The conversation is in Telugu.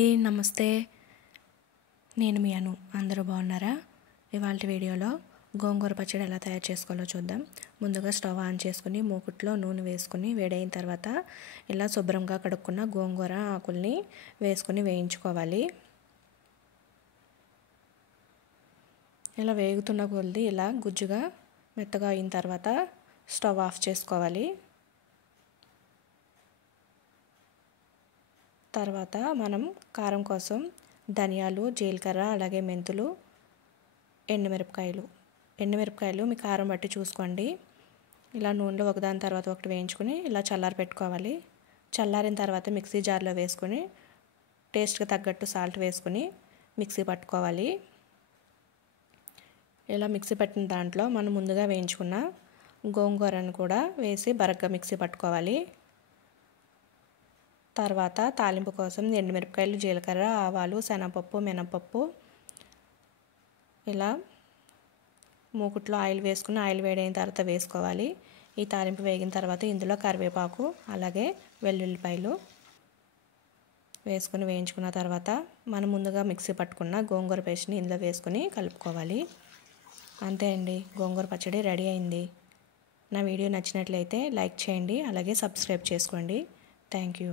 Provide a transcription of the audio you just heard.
అండి, నమస్తే. నేను మీ అను. అందరూ బాగున్నారా? ఇవాళ వీడియోలో గోంగూర పచ్చడి ఎలా తయారు చేసుకోవాలో చూద్దాం. ముందుగా స్టవ్ ఆన్ చేసుకుని మూకుట్లో నూనె వేసుకుని వేడైన తర్వాత ఇలా శుభ్రంగా కడుక్కున్న గోంగూర ఆకుల్ని వేసుకుని వేయించుకోవాలి. ఇలా వేగుతున్న కొద్ది ఇలా గుజ్జుగా మెత్తగా అయిన తర్వాత స్టవ్ ఆఫ్ చేసుకోవాలి. తర్వాత మనం కారం కోసం ధనియాలు, జీలకర్ర, అలాగే మెంతులు, ఎండుమిరపకాయలు మీ కారం బట్టి చూసుకోండి. ఇలా నూనెలో ఒకదాని తర్వాత ఒకటి వేయించుకొని ఇలా చల్లారి పెట్టుకోవాలి. చల్లారిన తర్వాత మిక్సీ జార్లో వేసుకొని టేస్ట్కి తగ్గట్టు సాల్ట్ వేసుకొని మిక్సీ పట్టుకోవాలి. ఇలా మిక్సీ పట్టిన దాంట్లో మనం ముందుగా వేయించుకున్న గోంగూరను కూడా వేసి బరగ్గా మిక్సీ పట్టుకోవాలి. తర్వాత తాలింపు కోసం ఎండుమిరపకాయలు, జీలకర్ర, ఆవాలు, శనగపప్పు, మినపప్పు ఇలా మూకుట్లో ఆయిల్ వేసుకుని ఆయిల్ వేడైన తర్వాత వేసుకోవాలి. ఈ తాలింపు వేగిన తర్వాత ఇందులో కరివేపాకు అలాగే వెల్లుల్లిపాయలు వేసుకుని వేయించుకున్న తర్వాత మనం ముందుగా మిక్సీ పట్టుకున్న గోంగూర పేస్ట్ని ఇందులో వేసుకుని కలుపుకోవాలి. అంతే అండి, గోంగూర పచ్చడి రెడీ అయింది. నా వీడియో నచ్చినట్లయితే లైక్ చేయండి, అలాగే సబ్స్క్రైబ్ చేసుకోండి. Thank you.